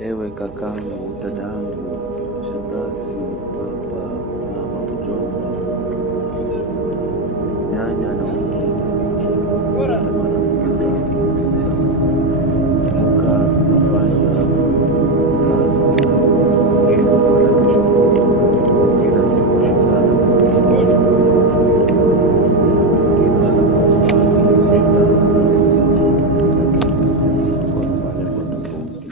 Ewe kakangu, dadangu, shangazi, baba, mama, mjomba, nyanya na wengine na marafiki zangu, kumbuka tunafanya kazi ili kuwa na kesho bora, ila si kushindana na wengine zikiwa na mafikirio. Wengine wanafanya haki kushindana nasi, lakini sisi tuko na malengo tofauti.